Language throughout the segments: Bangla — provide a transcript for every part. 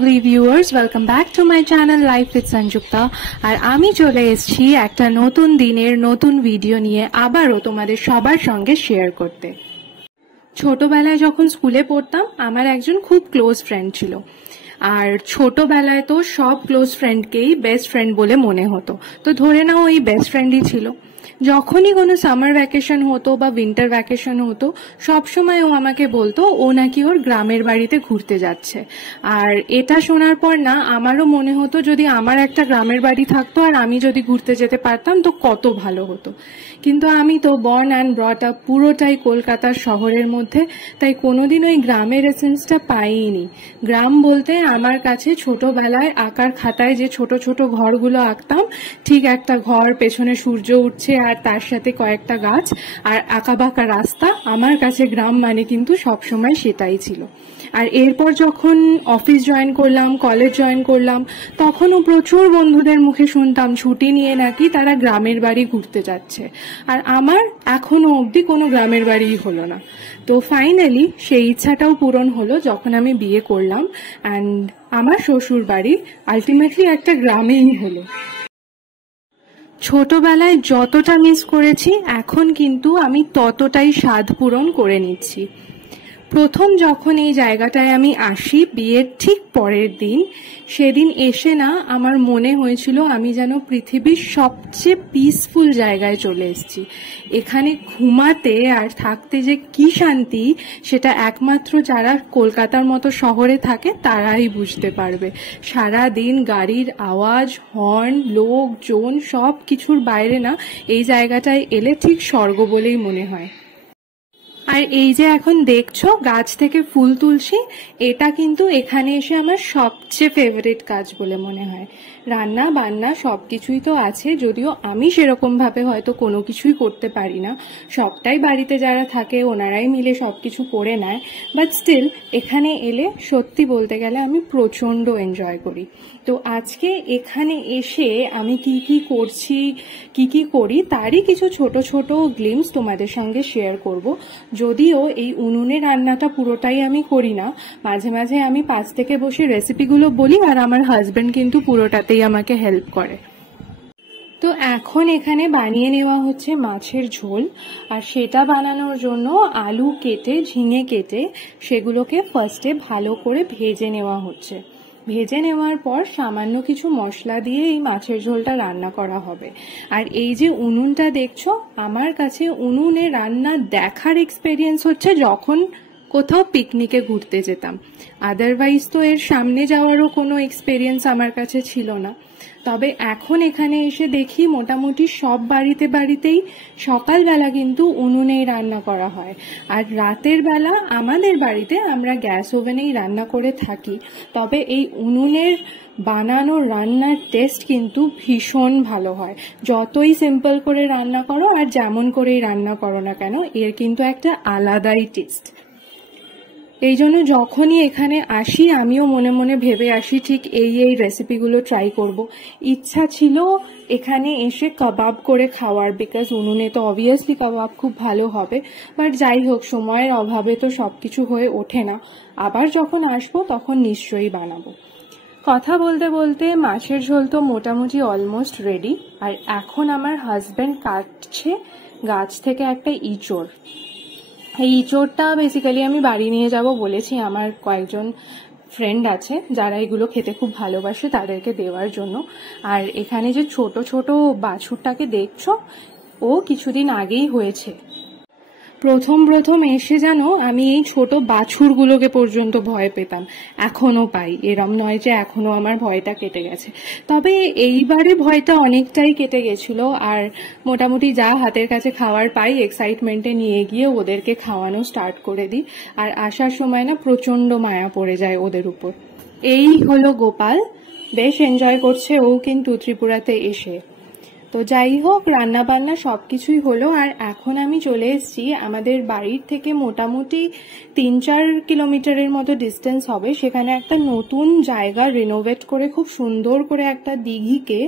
lovely viewers, welcome back to my channel Life with Sanjukta. আর আমি চলে এসেছি একটা নতুন দিনের নতুন ভিডিও নিয়ে আবারও তোমাদের সবার সঙ্গে শেয়ার করতে। ছোটবেলায় যখন স্কুলে পড়তাম আমার একজন খুব ক্লোজ ফ্রেন্ড ছিল। আর ছোটবেলায় তো সব ক্লোজ ফ্রেন্ডকেই বেস্ট ফ্রেন্ড বলে মনে হতো, তো ধরে নাও ওই বেস্ট ফ্রেন্ডই ছিল। যখনই কোনো সামার ভ্যাকেশন হতো বা উইন্টার ভ্যাকেশন হতো সবসময় ও আমাকে বলতো ও নাকি ওর গ্রামের বাড়িতে ঘুরতে যাচ্ছে। আর এটা শোনার পর না আমারও মনে হতো যদি আমার একটা গ্রামের বাড়ি থাকতো আর আমি যদি ঘুরতে যেতে পারতাম তো কত ভালো হতো। কিন্তু আমি তো বর্ন অ্যান্ড ব্রট আপ পুরোটাই কলকাতার শহরের মধ্যে, তাই কোনোদিন ওই গ্রামের এসেন্সটা পাইনি। গ্রাম বলতে আমার কাছে ছোটবেলায় আঁকার খাতায় যে ছোট ছোট ঘরগুলো আঁকতাম, ঠিক একটা ঘর, পেছনে সূর্য উঠছে আর তার সাথে কয়েকটা গাছ আর আঁকাবাঁকা রাস্তা, আমার কাছে গ্রাম মানে কিন্তু সবসময় সেটাই ছিল। আর এরপর যখন অফিস জয়েন করলাম, কলেজ জয়েন করলাম, তখনও প্রচুর বন্ধুদের মুখে শুনতাম ছুটি নিয়ে নাকি তারা গ্রামের বাড়ি ঘুরতে যাচ্ছে। আর আমার এখনো অবধি কোনো গ্রামের বাড়িই হলো না। তো ফাইনালি সেই ইচ্ছাটাও পূরণ হলো যখন আমি বিয়ে করলাম, অ্যান্ড আমার শ্বশুর বাড়ি আলটিমেটলি একটা গ্রামেই হলো। ছোটবেলায় যতটা মিস করেছি এখন কিন্তু আমি ততটাই স্বাদ পূরণ করে নিচ্ছি। প্রথম যখন এই জায়গাটায় আমি আসি বিয়ের ঠিক পরের দিন, সেদিন এসে না আমার মনে হয়েছিল আমি যেন পৃথিবীর সবচেয়ে পিসফুল জায়গায় চলে এসেছি। এখানে ঘুমাতে আর থাকতে যে কি শান্তি সেটা একমাত্র যারা কলকাতার মতো শহরে থাকে তারাই বুঝতে পারবে। সারা দিন গাড়ির আওয়াজ, হর্ন, লোকজন সব কিছুর বাইরে না এই জায়গাটায় এলে ঠিক স্বর্গ বলেই মনে হয়। আর এই যে এখন দেখছো গাছ থেকে ফুল তুলছি, এটা কিন্তু এখানে এসে আমার সবচেয়ে ফেভারিট কাজ বলে মনে হয়। রান্না বান্না সবকিছুই তো আছে, যদিও আমি সেরকম ভাবে হয়তো কোনো কিছুই করতে পারি না, সবটাই বাড়িতে যারা থাকে ওনারাই মিলে সবকিছু করে নেয়। বাট স্টিল এখানে এলে সত্যি বলতে গেলে আমি প্রচন্ড এনজয় করি। তো আজকে এখানে এসে আমি কি কি করছি, কি কি করি তারই কিছু ছোট ছোট গ্লিমস তোমাদের সঙ্গে শেয়ার করব। যদিও এই উনুনে রান্নাটা পুরোটাই আমি করি না, মাঝে মাঝে আমি পাশ থেকে বসে রেসিপিগুলো বলি আর আমার হাজবেন্ড কিন্তু পুরোটাতেই আমাকে হেল্প করে। তো এখন এখানে বানিয়ে নেওয়া হচ্ছে মাছের ঝোল, আর সেটা বানানোর জন্য আলু কেটে, ঝিঙে কেটে সেগুলোকে ফার্স্টে ভালো করে ভেজে নেওয়া হচ্ছে। ভেজে নেওয়ার পর সামান্য কিছু মশলা দিয়ে এই মাছের ঝোলটা রান্না করা হবে। আর এই যে উনুনটা দেখছো, আমার কাছে উনুনে রান্না দেখার এক্সপেরিয়েন্স হচ্ছে যখন কোথাও পিকনিকে ঘুরতে যেতাম। আদারওয়াইজ তো এর সামনে যাওয়ারও কোনো এক্সপেরিয়েন্স আমার কাছে ছিল না। তবে এখন এখানে এসে দেখি মোটামুটি সব বাড়িতেই সকালবেলা কিন্তু উনুনেই রান্না করা হয়, আর রাতের বেলা আমাদের বাড়িতে আমরা গ্যাস ওভেনেই রান্না করে থাকি। তবে এই উনুনের বানানো রান্নার টেস্ট কিন্তু ভীষণ ভালো হয়। যতই সিম্পল করে রান্না করো আর যেমন করেই রান্না করো না কেন, এর কিন্তু একটা আলাদাই টেস্ট। এই জন্য যখনই এখানে আসি আমিও মনে মনে ভেবে আসি ঠিক এই রেসিপিগুলো ট্রাই করব। ইচ্ছা ছিল এখানে এসে কাবাব করে খাওয়ার, বিকজ উনুনে তো অবভিয়াসলি কাবাব খুব ভালো হবে। বাট যাই হোক, সময়ের অভাবে তো সবকিছু হয়ে ওঠে না। আবার যখন আসবো তখন নিশ্চয়ই বানাবো। কথা বলতে বলতে মাছের ঝোল তো মোটামুটি অলমোস্ট রেডি। আর এখন আমার হাজবেন্ড কাটছে গাছ থেকে একটা ইঁচড়। এই ইঁচড়টা বেসিক্যালি আমি বাড়ি নিয়ে যাব বলেছি, আমার কয়েকজন ফ্রেন্ড আছে যারা এগুলো খেতে খুব ভালোবাসে তাদেরকে দেওয়ার জন্য। আর এখানে যে ছোট ছোট বাছুরটাকে দেখছো, ও কিছুদিন আগেই হয়েছে। প্রথম এসে যেন আমি এই ছোট বাছুরগুলোকে পর্যন্ত ভয় পেতাম, এখনো পাই। এরম নয় যে এখনো আমার ভয়টা কেটে গেছে, তবে এইবারে ভয়টা অনেকটাই কেটে গেছিল। আর মোটামুটি যা হাতের কাছে খাওয়ার পাই এক্সাইটমেন্টে নিয়ে গিয়ে ওদেরকে খাওয়ানো স্টার্ট করে দিই। আর আসার সময় না প্রচন্ড মায়া পড়ে যায় ওদের উপর। এই হলো গোপাল, বেশ এনজয় করছে ও কিন্তু ত্রিপুরাতে এসে। তো যাই হোক, রান্না বান্না সবকিছুই হলো। আর এখন আমি চলে এসেছি আমাদের বাড়ির থেকে মোটামুটি 3-4 কিলোমিটারের মতো ডিস্টেন্স হবে, সেখানে একটা নতুন জায়গা রিনোভেট করে খুব সুন্দর করে একটা দিঘিকে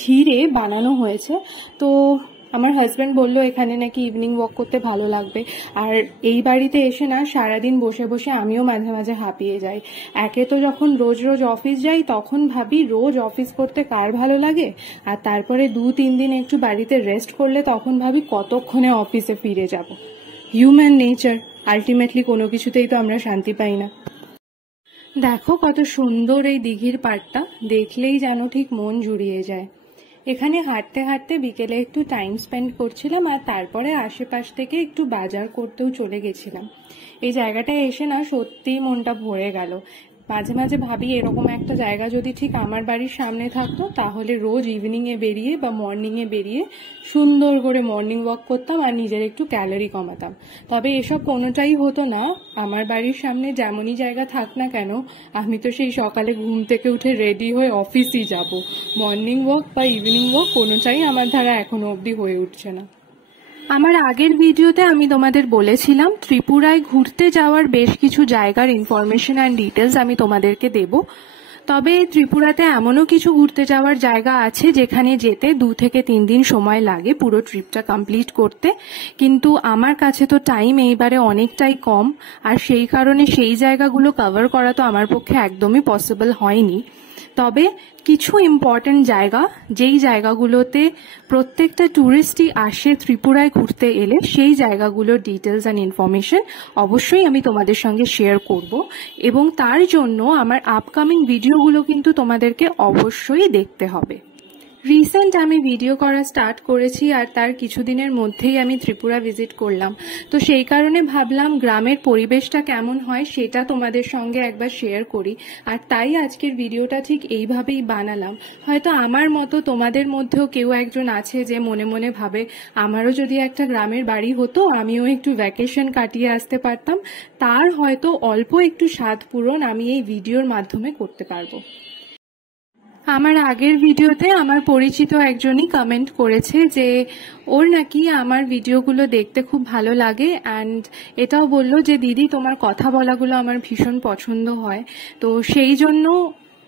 ঘিরে বানানো হয়েছে। তো আমার হাজব্যান্ড বললো এখানে নাকি ইভিনিং ওয়াক করতে ভালো লাগবে। আর এই বাড়িতে এসে না সারাদিন বসে বসে আমিও মাঝে মাঝে হাঁপিয়ে যাই। একে তো যখন রোজ রোজ অফিস যাই তখন ভাবি রোজ অফিস করতে কার ভালো লাগে, আর তারপরে 2-3 দিন একটু বাড়িতে রেস্ট করলে তখন ভাবি কতক্ষণে অফিসে ফিরে যাব। হিউম্যান নেচার, আলটিমেটলি কোনো কিছুতেই তো আমরা শান্তি পাই না। দেখো কত সুন্দর এই দিঘির পাড়টা, দেখলেই যেন ঠিক মন জুড়িয়ে যায়। এখানে হাঁটতে হাঁটতে বিকেলে একটু টাইম স্পেন্ড করছিলাম, আর তারপরে আশেপাশ থেকে একটু বাজার করতেও চলে গেছিলাম। এই জায়গাটায় এসে না সত্যিই মনটা ভরে গেল। মাঝে মাঝে ভাবি এরকম একটা জায়গা যদি ঠিক আমার বাড়ির সামনে থাকতো তাহলে রোজ ইভিনিংয়ে বেরিয়ে বা মর্নিংয়ে বেরিয়ে সুন্দর করে মর্নিং ওয়াক করতাম আর নিজের একটু ক্যালোরি কমাতাম। তবে এসব কোনোটাই হতো না। আমার বাড়ির সামনে যেমনই জায়গা থাক না কেন, আমি তো সেই সকালে ঘুম থেকে উঠে রেডি হয়ে অফিসই যাব। মর্নিং ওয়াক বা ইভিনিং ওয়াক কোনোটাই আমার দ্বারা এখনো অবধি হয়ে উঠছে না। আমার আগের ভিডিওতে আমি তোমাদের বলেছিলাম ত্রিপুরায় ঘুরতে যাওয়ার বেশ কিছু জায়গার ইনফরমেশন অ্যান্ড ডিটেলস আমি তোমাদেরকে দেব। তবে ত্রিপুরাতে এমনও কিছু ঘুরতে যাওয়ার জায়গা আছে যেখানে যেতে 2 থেকে 3 দিন সময় লাগে পুরো ট্রিপটা কমপ্লিট করতে, কিন্তু আমার কাছে তো টাইম এইবারে অনেকটাই কম, আর সেই কারণে সেই জায়গাগুলো কভার করা তো আমার পক্ষে একদমই পসিবল হয়নি। তবে কিছু ইম্পর্টেন্ট জায়গা, যেই জায়গাগুলোতে প্রত্যেকটা ট্যুরিস্টই আসে ত্রিপুরায় ঘুরতে এলে, সেই জায়গাগুলোর ডিটেলস অ্যান্ড ইনফরমেশন অবশ্যই আমি তোমাদের সঙ্গে শেয়ার করব, এবং তার জন্য আমার আপকামিং ভিডিওগুলো কিন্তু তোমাদেরকে অবশ্যই দেখতে হবে। রিসেন্ট আমি ভিডিও করা স্টার্ট করেছি, আর তার কিছুদিনের মধ্যেই আমি ত্রিপুরা ভিজিট করলাম। তো সেই কারণে ভাবলাম গ্রামের পরিবেশটা কেমন হয় সেটা তোমাদের সঙ্গে একবার শেয়ার করি, আর তাই আজকের ভিডিওটা ঠিক এইভাবেই বানালাম। হয়তো আমার মতো তোমাদের মধ্যেও কেউ একজন আছে যে মনে মনে ভাবে আমারও যদি একটা গ্রামের বাড়ি হতো, আমিও একটু ভ্যাকেশন কাটিয়ে আসতে পারতাম। তার হয়তো অল্প একটু স্বাদ পূরণ আমি এই ভিডিওর মাধ্যমে করতে পারবো। আমার আগের ভিডিওতে আমার পরিচিত একজনই কমেন্ট করেছে যে ওর নাকি আমার ভিডিওগুলো দেখতে খুব ভালো লাগে, অ্যান্ড এটাও বললো যে দিদি তোমার কথা বলাগুলো আমার ভীষণ পছন্দ হয়। তো সেই জন্য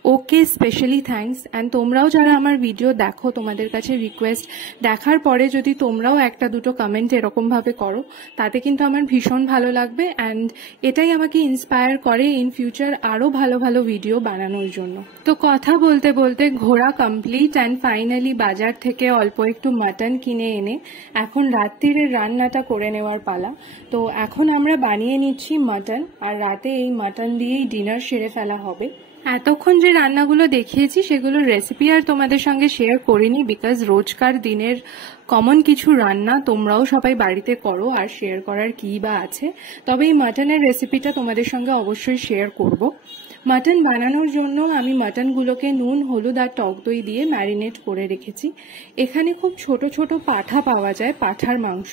ওকে স্পেশালি থ্যাঙ্কস। অ্যান্ড তোমরাও যারা আমার ভিডিও দেখো, তোমাদের কাছে রিকোয়েস্ট, দেখার পরে যদি তোমরাও 1-2 কমেন্ট এরকমভাবে করো তাতে কিন্তু আমার ভীষণ ভালো লাগবে, অ্যান্ড এটাই আমাকে ইন্সপায়ার করে ইন ফিউচার আরও ভালো ভালো ভিডিও বানানোর জন্য। তো কথা বলতে বলতে ঘোরা কমপ্লিট, অ্যান্ড ফাইনালি বাজার থেকে অল্প একটু মাটন কিনে এনে এখন রাত্রিরের রান্নাটা করে নেওয়ার পালা। তো এখন আমরা বানিয়ে নিচ্ছি মাটন, আর রাতে এই মাটন দিয়েই ডিনার সেরে ফেলা হবে। এতক্ষণ যে রান্নাগুলো দেখিয়েছি সেগুলোর রেসিপি আর তোমাদের সঙ্গে শেয়ার করিনি, বিকজ রোজকার দিনের কমন কিছু রান্না তোমরাও সবাই বাড়িতে করো, আর শেয়ার করার কি বা আছে। তবে এই মাটনের রেসিপিটা তোমাদের সঙ্গে অবশ্যই শেয়ার করব। মাটন বানানোর জন্য আমি মাটনগুলোকে নুন, হলুদ আর টক দই দিয়ে ম্যারিনেট করে রেখেছি। এখানে খুব ছোট ছোট পাঠা পাওয়া যায়, পাঠার মাংস।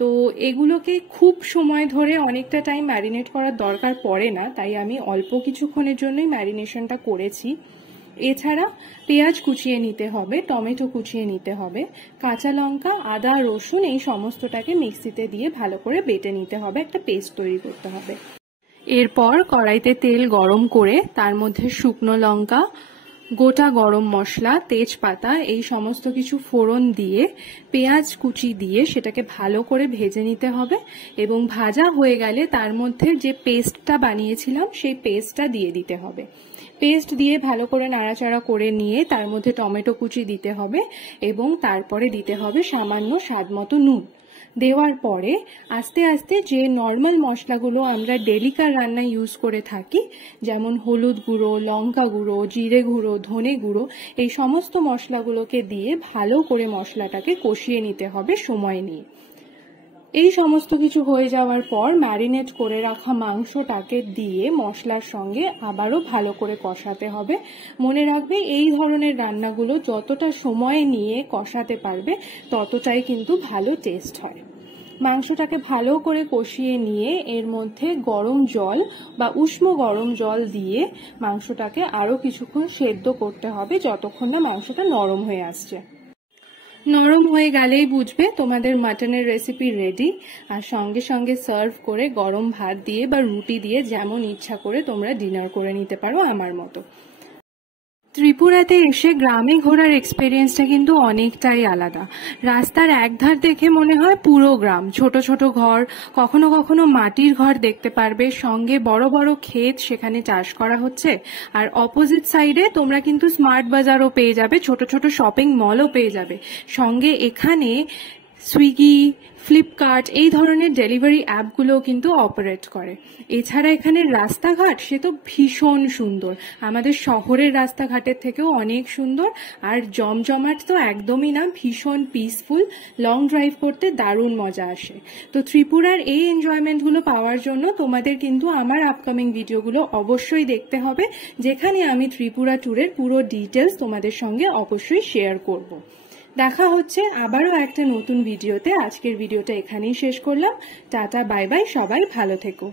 তো এগুলোকে খুব সময় ধরে অনেকটা টাইম ম্যারিনেট করার দরকার পড়ে না, তাই আমি অল্প কিছুক্ষণের জন্যই ম্যারিনেশনটা করেছি। এছাড়া পেঁয়াজ কুচিয়ে নিতে হবে, টমেটো কুচিয়ে নিতে হবে, কাঁচা লঙ্কা, আদা, রসুন এই সমস্তটাকে মিক্সিতে দিয়ে ভালো করে বেটে নিতে হবে, একটা পেস্ট তৈরি করতে হবে। এরপর কড়াইতে তেল গরম করে তার মধ্যে শুকনো লঙ্কা, গোটা গরম মশলা, তেজপাতা এই সমস্ত কিছু ফোড়ন দিয়ে পেঁয়াজ কুচি দিয়ে সেটাকে ভালো করে ভেজে নিতে হবে, এবং ভাজা হয়ে গেলে তার মধ্যে যে পেস্টটা বানিয়েছিলাম সেই পেস্টটা দিয়ে দিতে হবে। পেস্ট দিয়ে ভালো করে নাড়াচাড়া করে নিয়ে তার মধ্যে টমেটো কুচি দিতে হবে, এবং তারপরে দিতে হবে সামান্য স্বাদমতো নুন। দেওয়ার পরে আস্তে আস্তে যে নর্মাল মশলাগুলো আমরা ডেলিকার রান্নায় ইউজ করে থাকি, যেমন হলুদ গুঁড়ো, লঙ্কা গুঁড়ো, জিরে গুঁড়ো, ধনে গুঁড়ো, এই সমস্ত মশলাগুলোকে দিয়ে ভালো করে মশলাটাকে কষিয়ে নিতে হবে সময় নিয়ে। এই সমস্ত কিছু হয়ে যাওয়ার পর ম্যারিনেট করে রাখা মাংসটাকে দিয়ে মশলার সঙ্গে আবারও ভালো করে কষাতে হবে। মনে রাখবে এই ধরনের রান্নাগুলো যতটা সময় নিয়ে কষাতে পারবে ততটাই কিন্তু ভালো টেস্ট হয়। মাংসটাকে ভালো করে কষিয়ে নিয়ে এর মধ্যে গরম জল বা উষ্ণ গরম জল দিয়ে মাংসটাকে আরও কিছুক্ষণ সেদ্ধ করতে হবে, যতক্ষণ না মাংসটা নরম হয়ে আসছে। নরম হয়ে গেলেই বুঝবে তোমাদের মাটনের রেসিপি রেডি, আর সঙ্গে সঙ্গে সার্ভ করে গরম ভাত দিয়ে বা রুটি দিয়ে যেমন ইচ্ছা করে তোমরা ডিনার করে নিতে পারো আমার মতো। ত্রিপুরাতে এসে গ্রামে ঘোরার এক্সপেরিয়েন্সটা কিন্তু অনেকটাই আলাদা। রাস্তার একধার দেখে মনে হয় পুরো গ্রাম, ছোট ছোট ঘর, কখনো কখনো মাটির ঘর দেখতে পারবে, সঙ্গে বড় বড় ক্ষেত সেখানে চাষ করা হচ্ছে। আর অপোজিট সাইডে তোমরা কিন্তু স্মার্ট বাজারও পেয়ে যাবে, ছোট ছোট শপিং মলও পেয়ে যাবে। সঙ্গে এখানে সুইগি, ফ্লিপকার্ট এই ধরনের ডেলিভারি অ্যাপগুলোও কিন্তু অপারেট করে। এছাড়া এখানে রাস্তাঘাট সে তো ভীষণ সুন্দর, আমাদের শহরের রাস্তাঘাটের থেকেও অনেক সুন্দর। আর জমজমাট তো একদমই না, ভীষণ পিসফুল, লং ড্রাইভ করতে দারুণ মজা আসে। তো ত্রিপুরার এই এনজয়মেন্টগুলো পাওয়ার জন্য তোমাদের কিন্তু আমার আপকামিং ভিডিওগুলো অবশ্যই দেখতে হবে, যেখানে আমি ত্রিপুরা ট্যুরের পুরো ডিটেলস তোমাদের সঙ্গে অবশ্যই শেয়ার করব। দেখা হচ্ছে আবারও একটা নতুন ভিডিওতে। আজকের ভিডিওটা এখানেই শেষ করলাম। টাটা, বাই বাই, সবাই ভালো থেকো।